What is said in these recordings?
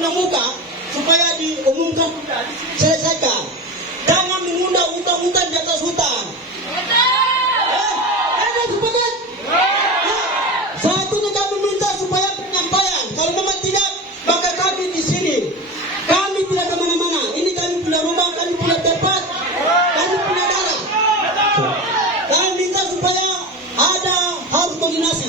punya muka supaya diumumkan, selesaikan. Jangan mengundang utang-utang di atas hutang. Sepakat? Saat ini kami minta supaya penyampaian. Kalau memang tidak, maka kami di sini. Kami tidak kemana-mana. Ini kami punya rumah, kami punya tempat, kami punya darah. Kami minta supaya ada harus koordinasi.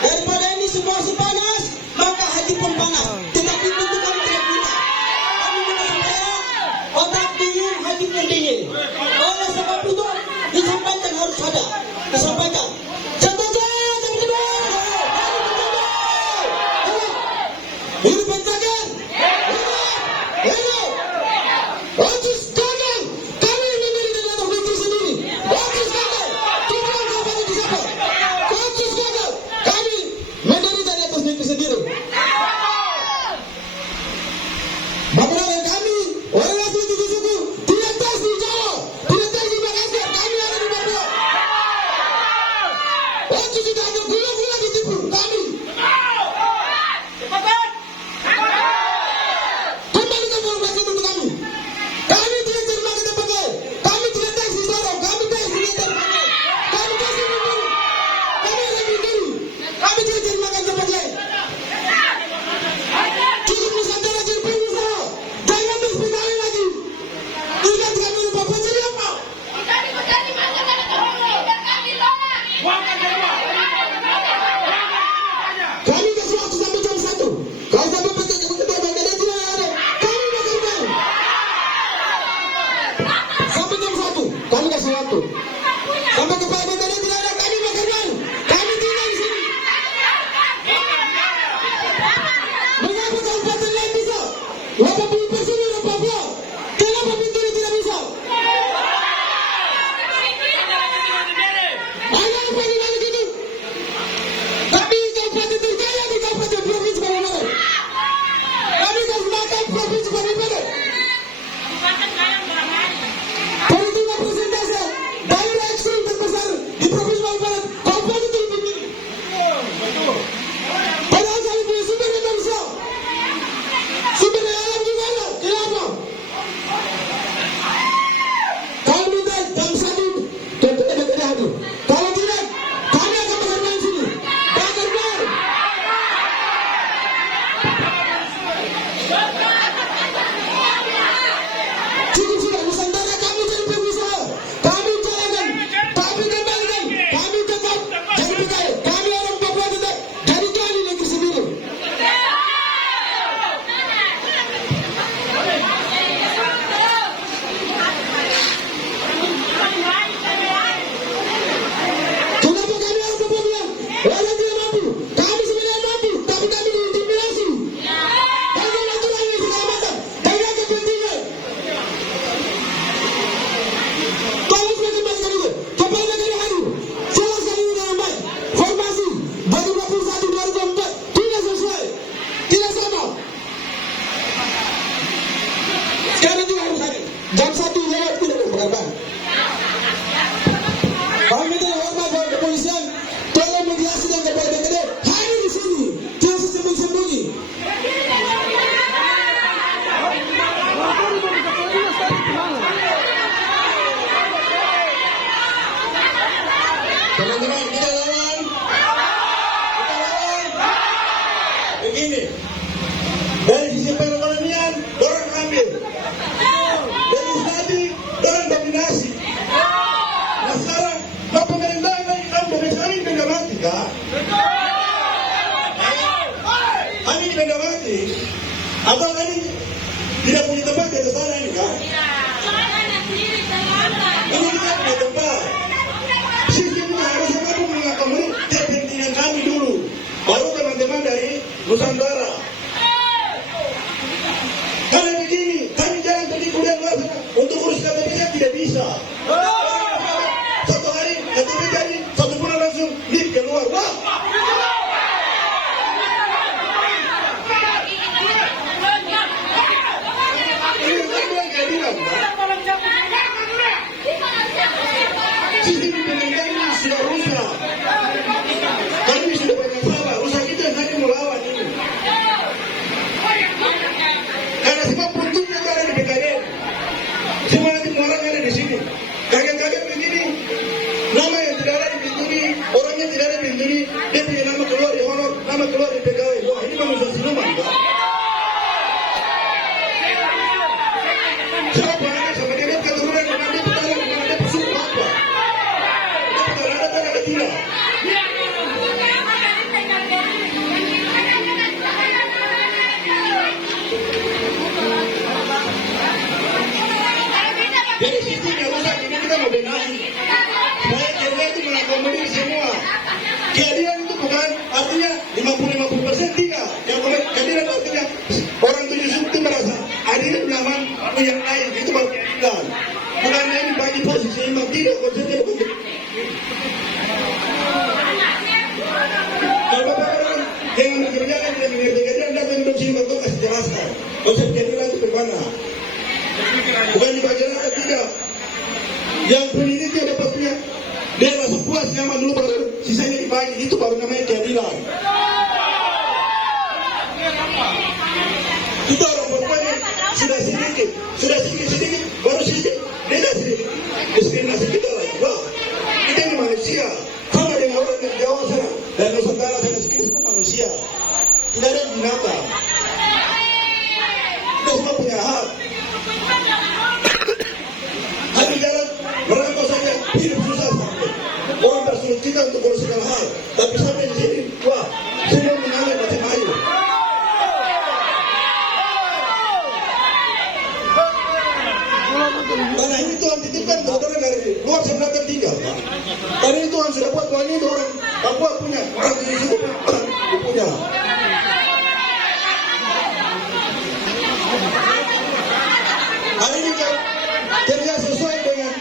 Daripada ini situasi panas, maka hati pun panas. Tetapi tentu kami tidak minta. Kami minta supaya otak dingin, hati pun dingin. Oleh sebab itu disampaikan harus ada. Disampaikan. Hidup penjagaan. Hidup. Otis gagal. Kami memilih dari atas negeri sendiri. Otis gagal. Tidak dapat disiapa. Otis gagal. Kami memilih dari atas negeri sendiri. Bagaimana kami orang asli di suku tidak tes di Jawa, tidak tes di Makassar, kami ada di Papua. Otis tidak ada gula-gula ditipu kami. Sampai kepala BPD tidak ada, kami bekerja. Kami tinggal di sini. Mengapa kabupaten lain bisa? 80% orang Papua. Kenapa BPD tidak bisa? Ada apa di balik itu? Kami kabupaten terkaya di kabupaten provinsi Papua Barat. Kami kabupaten provinsi Papua Barat. Politik presentase daerah ekstrim terbesar di provinsi Papua Barat, kabupaten itu lebih. Padahal kami punya sumber daya manusia, sumber daya alam juga ada. Kenapa? Kalau minta jam 1 BPD hadir. Kalau tidak, kami akan bekerja di sini. Bekerja. Cukup sudah, Nusantara kami jadi pengusaha. Kami jalankan, kami kembalikan, kami tetap jadi PKI. Kami orang Papua tetap jadi tuan di negeri sendiri. Kenapa kami harus kemudian? Orang tidak mampu, kami sebenarnya mampu, tapi kami diintimidasi. Dengan aturan yang segala macam, dengan kepentingan. Tolong sudah kembalikan itu. Kepala negara hadir. Jelaskan ini dengan baik. Formasi 2021-2024 tidak sesuai. Tidak sama. Sekarang juga harus hadir. Jam 1 lewat tidak berapa. Kami minta hormat kepada kepolisian. Tolong mediasi dan kepada BPD. Hadir di sini. Tidak sembunyi-sembunyi. Teman-teman, kita lawan. Begini, dari sisi perekonomian, dorang ambil. Dari tadi, dorang dominasi. Nah sekarang, mau pemerintahan lagi, kami benda mati, kak? Kami benda mati? Atau kami tidak punya tempat di atas sana ini, kak? Kami tidak punya tempat. Sistemnya harusnya kamu mengakomodir kepentingan kami dulu, baru teman-teman dari Nusantara. Karena begini, kami jalan pergi kuliah luar sana untuk urus KTP tidak bisa. Satu hari KTP jadi, satu bulan langsung lip keluar. Wah! Ini kan bilang keadilan, Pak. Sistem pemerintahan ini sudah rusak. Kami sudah banyak sabar. Rusak itu yang kami melawan. ini dia punya nama keluar di honor, nama keluar di pegawai. Wah, ini manusia siluman, Pak. Siapa yang sama dia keturunan dengan dia petara, dengan dia pesuku apa? Dia petara ada tidak? Jadi sistemnya rusak, ini kita mau benahi. Supaya kerja itu mengakomodir semua. Keadilan itu bukan artinya 50-50% tidak. Yang keadilan artinya orang tujuh suku itu merasa adil nyaman yang lain itu baru keadilan. Bukan ini bagi posisi seimbang tidak konsepnya begitu. Kalau bapak yang mengerjakan dan mengerti keadilan datang untuk seimbang itu kasih jelaskan. Konsep keadilan itu berbana. Bukan di bagian apa tidak. Yang pendidik dia dapatnya dia rasa puas nyaman dulu baru sisanya dibagi, itu baru namanya keadilan. Kita orang perempuan sudah sedikit baru sedikit beda sedikit diskriminasi kita lagi. Wah, kita ini manusia sama dengan orang yang Jawa sana dan Nusantara sana sedikit semua manusia, tidak ada binatang. Kita semua punya hak. Hati jalan merantau saja hidup susah sampai orang bersulit kita untuk urus segala hal, tapi sampai di sini wah semua mengalir macam air. Tanah ini Tuhan titipkan saudara dari luar sebenarnya tinggal, Pak. Tanah ini Tuhan sudah buat Tuhan ini orang Papua punya, orang di suku punya. Hari ini kerja sesuai dengan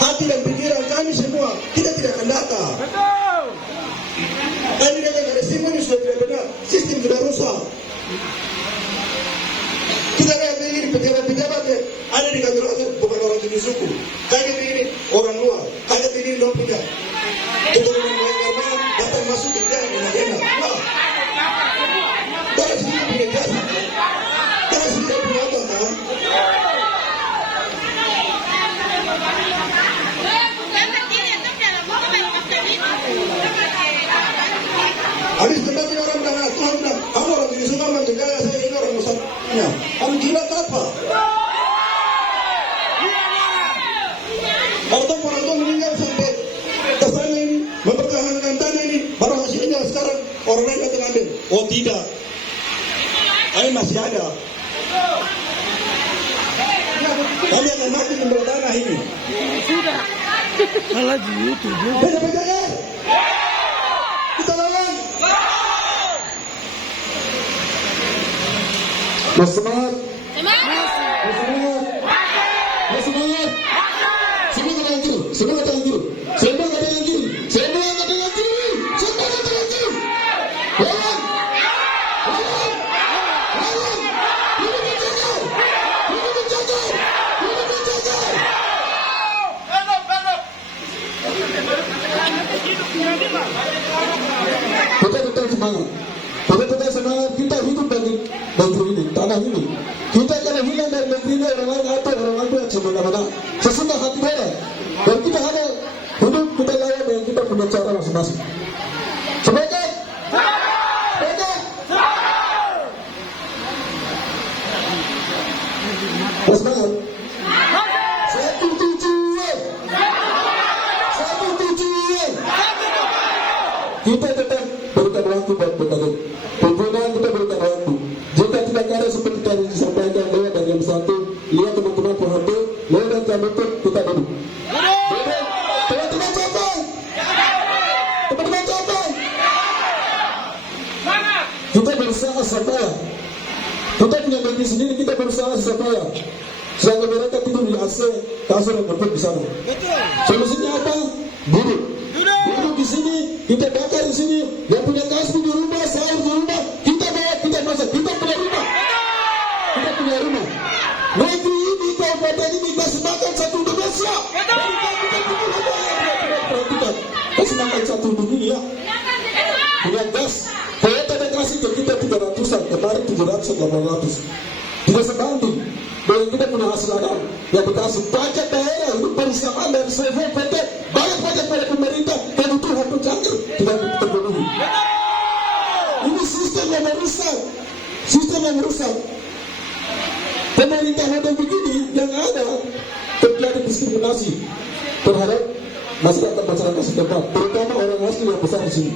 hati dan pikiran kami semua, kita tidak akan datang. Kami datang dari sistem ini sudah tidak benar, sistem sudah rusak. Kita lihat ini pejabat-pejabat ya, ada di kantor bukan orang jenis suku. Kaget ini orang luar, kaget ini tidak punya keturunan karena datang masuk ke jalan dengan enak. Wah, dari sini punya jasa, dari sini punya apa kan? Habis tempatnya orang bilang, Tuhan bilang, kamu orang jenis suku menjaga saya ini orang Nusantara. Kamu gila apa? Orang tua meninggal sampai kesana ini mempertahankan tanah ini, baru hasilnya sekarang orang lain akan ambil. Oh tidak, ini masih ada. Kami akan mati membela tanah ini. Sudah. Salah di YouTube. Beda-bedanya. Kita lawan. Mas semangat. Mas semangat. Mas semangat. Semangat dengan kiri. Semangat dengan kiri. Semangat dengan kiri. Semangat dengan kiri. Semangat dengan kiri. Lawan. Lawan. Lawan. Ini menjaga. Ini menjaga. Ini menjaga. Betul-betul semangat. Betul-betul semangat. Kita hidup dari negeri ini, tanah ini. Kita kalau hilang dari negeri ini, orang lain atau orang lain yang semena-mena. Sesudah hati kita. Dan kita hanya hidup kita layak dengan kita punya cara masing-masing. Semangat. Semangat. Semangat. Satu tujuan. Kita tetap berikan waktu buat bertanya. Pimpinan kita berikan waktu. Jika tidak ada seperti tadi disampaikan lewat dari yang satu, lihat teman-teman PHP, lewat dan kami kita duduk. Teman-teman capai. Teman-teman capai. Kita berusaha supaya kita punya negeri sendiri, kita berusaha supaya sehingga mereka tidur di AC, kasur dan berput di sana. Solusinya apa? Duduk di sini, kita bakar di sini, yang punya kasih di rumah, sahur di rumah, kita bawa, kita masak, kita punya rumah. Kita punya rumah. Negeri ini, kabupaten ini, kasih makan satu Indonesia. Kita punya apa yang perhatikan? Kasih makan satu dunia. Dengan gas, Toyota dan kasih ke kita 300-an, kemarin 700-800. Tidak sebanding dengan kita punya hasil alam yang dikasih pajak daerah, itu perusahaan dari CV PT, bayar pajak pada pemerintah, kebutuhan pencangkir tidak sistem yang merusak. Pemerintah model begini yang ada terjadi diskriminasi terhadap masyarakat setempat, terutama orang asli yang besar di sini.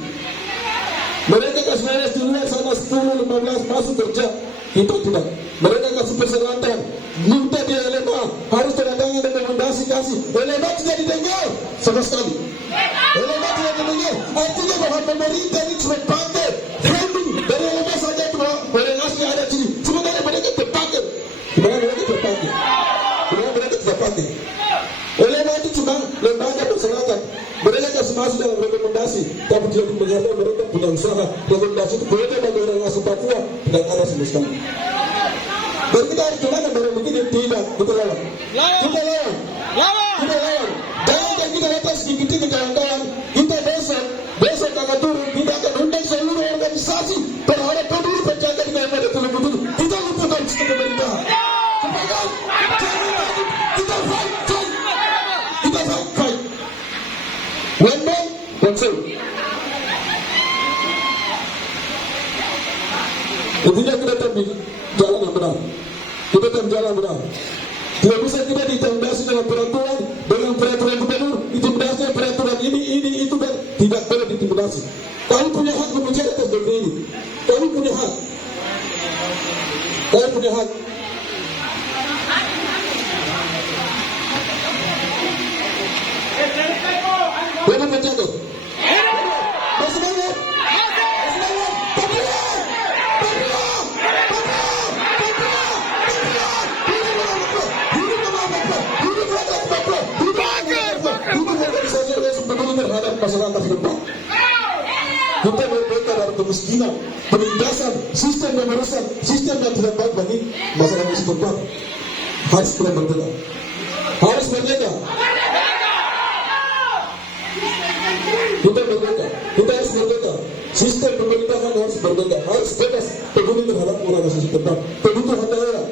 Mereka kasih di luar sana 10-15 masuk kerja, kita tidak. Mereka kasih persyaratan, minta di LMA harus tanda tangan rekomendasi kasih. LMA tidak didengar sama sekali. LMA tidak didengar. Artinya bahwa pemerintah ini cuma pakai framing dari LMA saja itu orang asli ada di sini. Sebenarnya mereka terpakai. Sebenarnya mereka tidak pakai. LMA itu cuma lembaga masyarakat. Mereka kasih masuk dalam rekomendasi, tapi tidak dimengerti mereka punya usaha. Rekomendasi itu beda bagi orang asli Papua, tidak ada sama sekali. Dan kita harus gimana barang begini? Tidak, kita lawan. Jangan kita datang sedikit ke kawan-kawan. Kita besok akan turun. Kita akan undang seluruh organisasi terhadap peduli penjaga di kawasan Teluk. Kita lupakan sistem pemerintah. Kita fight. One man, one soul. Intinya kita ambil jalan yang benar. Kita ambil jalan yang benar. Tidak bisa kita diintimidasi dengan peraturan gubernur, intimidasi dengan peraturan ini itu dan tidak boleh diintimidasi. Kami punya hak berbicara atas negeri ini. Kami punya hak. Bapak penjaga. Semangat. Terhadap masyarakat setempat. Kita merdeka dari kemiskinan, penindasan, sistem yang merusak, sistem yang tidak baik bagi masyarakat setempat. Harus kita merdeka. Kita harus merdeka. Sistem pemerintahan harus merdeka. Harus bebas peduli terhadap orang asli setempat. Kebutuhan daerah.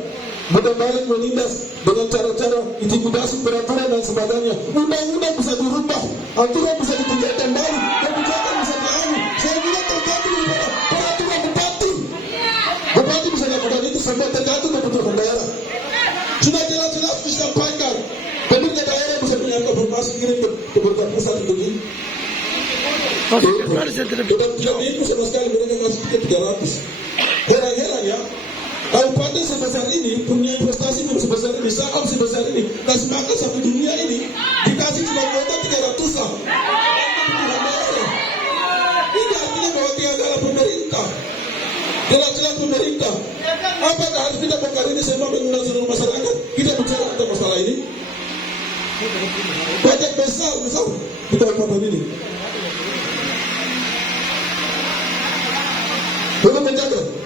Bukan balik menindas dengan cara-cara intimidasi peraturan dan sebagainya. Undang-undang bisa dirubah, aturan bisa ditinggalkan balik, kebijakan bisa diambil. Saya bilang tergantung daripada peraturan bupati. Bupati bisa lakukan itu sampai tergantung kebutuhan daerah. Sudah jelas-jelas disampaikan. Pemerintah daerah bisa menyampaikan informasi kirim ke pemerintah pusat itu. Tidak itu sama sekali mereka kasih kita 300. Heran-heran ya. Kabupaten sebesar ini punya investasi sebesar ini, saham sebesar ini, kasih makan satu dunia ini dikasih cuma kuota 300-an. Ini artinya bahwa dia adalah pemerintah. Jelas-jelas pemerintah. Apakah harus kita bongkar ini semua mengundang seluruh masyarakat? Kita bicara tentang masalah ini. Banyak besar kita kabupaten ini. Belum menjaga.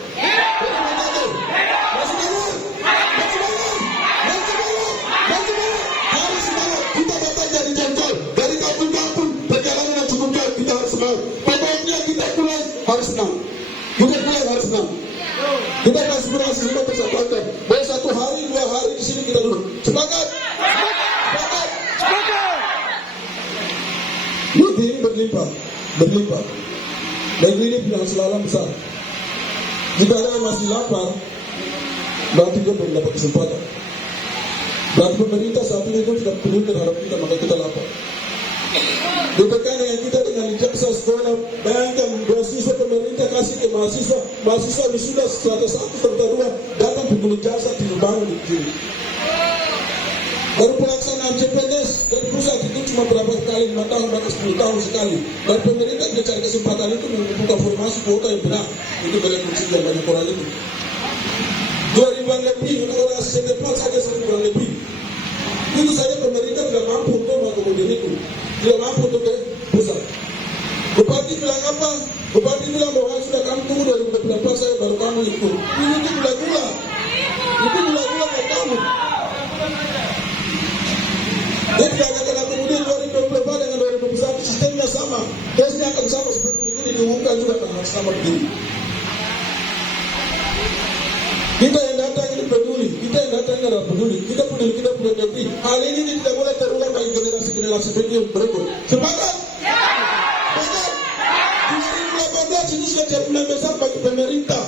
Kita aspirasi kita tersampaikan. Baik 1 hari 2 hari di sini kita duduk. Sepakat. Ini berlimpah. Negeri ini punya hasil alam besar. Jika ada yang masih lapar, berarti dia belum dapat kesempatan. Berarti pemerintah saat ini pun tidak peduli terhadap kita, maka kita lapar. Ditekan dengan kita dengan ijazah sekolah, bayangkan beasiswa pemerintah kasih ke mahasiswa wisuda strata 1 strata 2 datang pembeli jasa di bangun di sini. Baru pelaksanaan CPNS dari pusat itu cuma berapa kali, 5 tahun bahkan 10 tahun sekali. Dan pemerintah tidak cari kesempatan itu membuka formasi kuota yang benar. Itu banyak kursi yang banyak orang itu. 2.000-an lebih untuk orang setempat saja 1.000-an lebih. Itu saja pemerintah tidak mampu untuk mengakomodir itu. Tidak mampu untuk ke pusat. Bupati bilang apa? Bupati bilang bahwa sudah kamu tunggu 2024 saya baru kamu ikut. Ini gula-gula. Itu gula-gula buat kamu. Dia tidak akan akomodir 2024 dengan 2021 sistemnya sama. Tesnya akan sama seperti ini diumumkan juga akan sama begini. Kita yang datang ini peduli, kita yang datang ini adalah peduli, kita punya negeri. Hal ini tidak boleh terulang bagi generasi berikut. Sepakat? Sepakat? Di 2018 ini sudah jadi besar bagi pemerintah.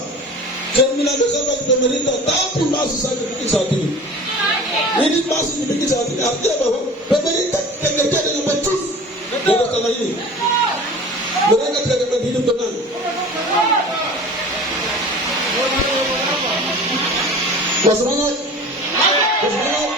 Terminal sampai pemerintah tapi masih sakit bikin saat ini. Ini masih dibikin saat ini. Artinya bahwa pemerintah bekerja dengan becus di tanah ini. Mereka tidak akan hidup tenang. Semangat. Semangat.